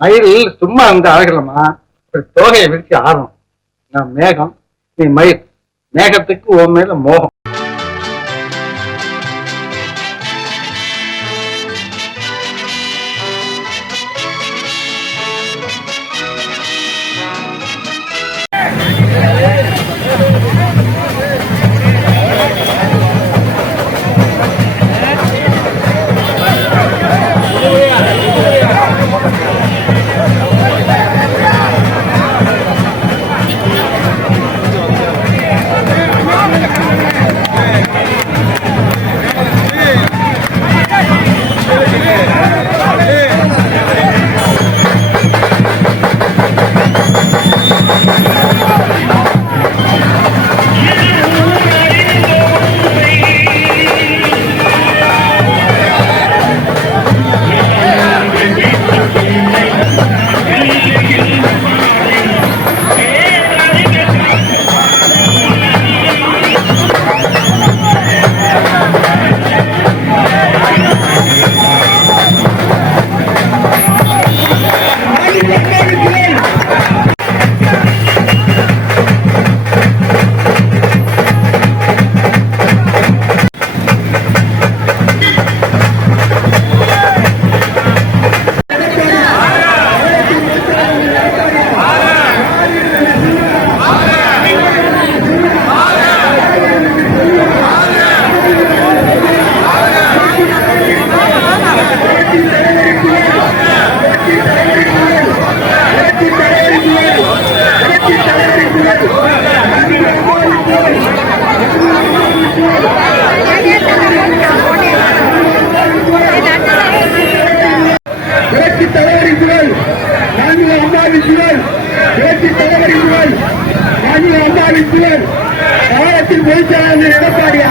மயில் சும்மா வந்து அழகலமா ஒரு தோகையை விரிச்சு ஆடணும். நான் மேகம் நீ மயில் மேகத்துக்கு உன் மேல மோகம். புரட்சி தலைவரின் மாநில ராஜீவ அம்மாவின் புகழ் மாநில தலைவரின் புகழ் ராஜீவ பொதுச்செயலாளர் எடப்பாடியா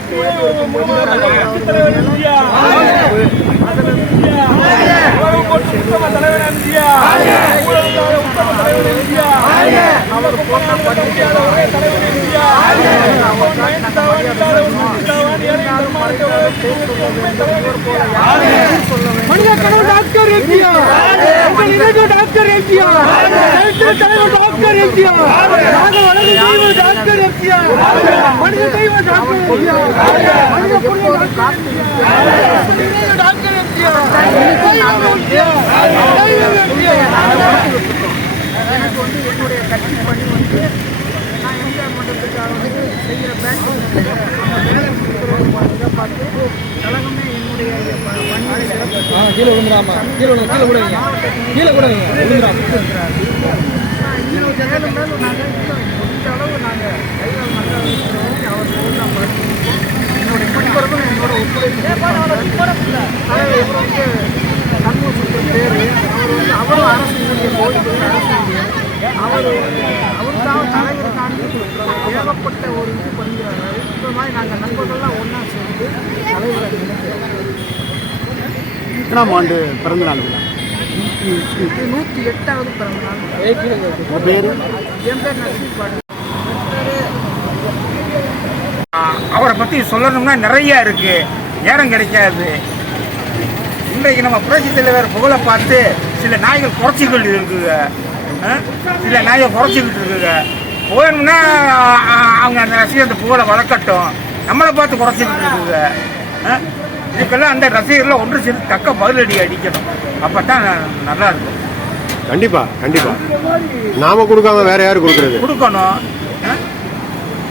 கேசு மனித கடவுள் டாக்டர் எம்ஜிஆர். உங்கள் இதய டாக்டர் எம்ஜிஆர். சரித்திர தலைவர் டாக்டர் எம்ஜிஆர். நாங்கள் வளர்ந்து தெய்வம் டாக்டர் எம்ஜிஆர். மனித தெய்வ டாக்டர் எம்ஜிஆர். மனித புனித டாக்டர் எம்ஜிஆர். டாக்டர் எம்ஜிஆர் எனக்கு வந்து என்னுடைய கட்சி பணி வந்து நான் எம்ஜிஆர் மன்றத்துக்காக வந்து செய்கிற பேங்க் பார்த்து கழகமே என்னுடைய பணியை சிறப்பு கீழே விழுந்துடாமா கீழே கீழே கூட கீழே கூட இருபது மேலும் நாங்கள் இன்னும் முடிஞ்ச அளவு நாங்கள் நல்லா இருக்கிறோம் அவர் போது நான் படிச்சிருக்கோம் என்னுடைய குடிப்பறக்கும் என்னோட ஒத்துழைப்பு தலைவர் இவர் வந்து சண்முகசுந்தர் பேர் அவர் வந்து அவரும் அரசு ஊழியர் அரசு ஊழியர் அவர் அவர் தான் தலைவருக்காண்டி ஏகப்பட்ட ஒரு இது பண்ணுறாரு இந்த மாதிரி நாங்கள் நண்பர்கள்லாம் ஒன்றா சேர்ந்து தலைவரை எத்தனாம் ஆண்டு பிறந்த நாள் விழா. நூற்றி எட்டாவது பிறந்த நாள் பேர்? என் பேர் நசீப் அவரை பற்றி சொல்லணும்னா நிறைய இருக்கு. நேரம் கிடைக்காது. இன்றைக்கு நம்ம புரட்சி தலைவர் புகழை பார்த்து சில நாய்கள் குறைச்சிக்கிட்டு இருக்குங்க சில நாய்கள் குறைச்சிக்கிட்டு இருக்குங்க. போகணும்னா அவங்க அந்த ரசிகர் அந்த புகழை வளர்க்கட்டும். நம்மளை பார்த்து குறைச்சிக்கிட்டு இருக்குங்க? இதுக்கெல்லாம் அந்த ரசிகர்லாம் ஒன்று சேர்ந்து தக்க பதிலடி அடிக்கணும். அப்போ தான் நல்லா இருக்கும். கண்டிப்பா கண்டிப்பா. நாம கொடுக்காம வேற யாரு கொடுக்கறது? கொடுக்கணும்?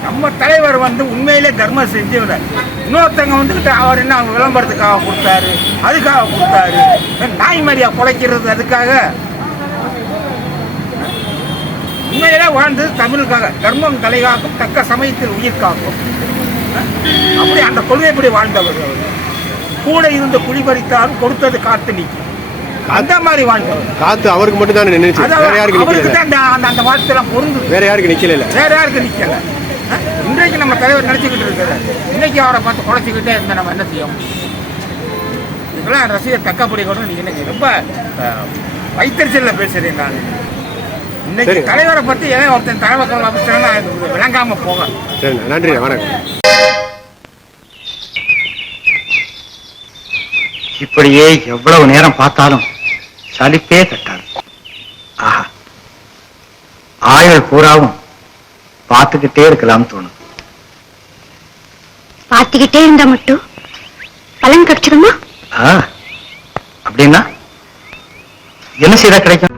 நம்ம தலைவர் வந்து உண்மையிலே தர்மம் செஞ்சவர் இன்னொருத்தங்க வந்துக்கிட்டு அவர் என்ன அவங்க விளம்பரத்துக்காக கொடுத்தாரு அதுக்காக கொடுத்தாரு. நாய் மாதிரியா குலைக்கிறது அதுக்காக. உண்மையிலே வாழ்ந்தது தமிழுக்காக. தர்மம் தலை காக்கும் தக்க சமயத்தில் உயிர் காக்கும். அப்படி அந்த கொள்கைப்படி வாழ்ந்தவர் கூட இருந்து குழி பறித்தாலும் கொடுத்தது காத்து நிற்கும் அந்த மாதிரி வாழ்ந்தவர். காத்து அவருக்கு மட்டும் தானே நின்னுச்சு. அது வேற யாருக்கு நிக்கல அந்த அந்த- அந்த வார்த்தைலாம் பொருந்துது. வேற யாருக்கு நிக்கல வேற யாருக்கு நிக்கல? இன்றைக்கு நம்ம தலைவர் நினைச்சுக்கிட்டு இருக்கிறார் இன்னைக்கு அவரை பார்த்து குறைச்சிக்கிட்டே இருந்தா நம்ம என்ன செய்ய முடியும் இதெல்லாம் ரசிகர் தக்கப்படி கூட நீங்க எனக்கு ரொம்ப வைத்தறிச்சல்ல பேசுறேன் நான் இன்னைக்கு. தலைவரை பத்தி ஏன் ஒருத்தன் தலைவர் அமைச்சர்னா அது விளங்காம போக. சரி நன்றி வணக்கம். இப்படியே எவ்வளவு நேரம் பார்த்தாலும் சலிப்பே தட்டாது. ஆஹா. ஆயுள் பூராவும் பார்த்துக்கிட்டே இருக்கலாம்னு தோணும். பார்த்துக்கிட்டே இருந்தா மட்டும் பலன் கிடைச்சிருமா ஆ அப்படின்னா என்ன செய்தா கிடைக்கும்?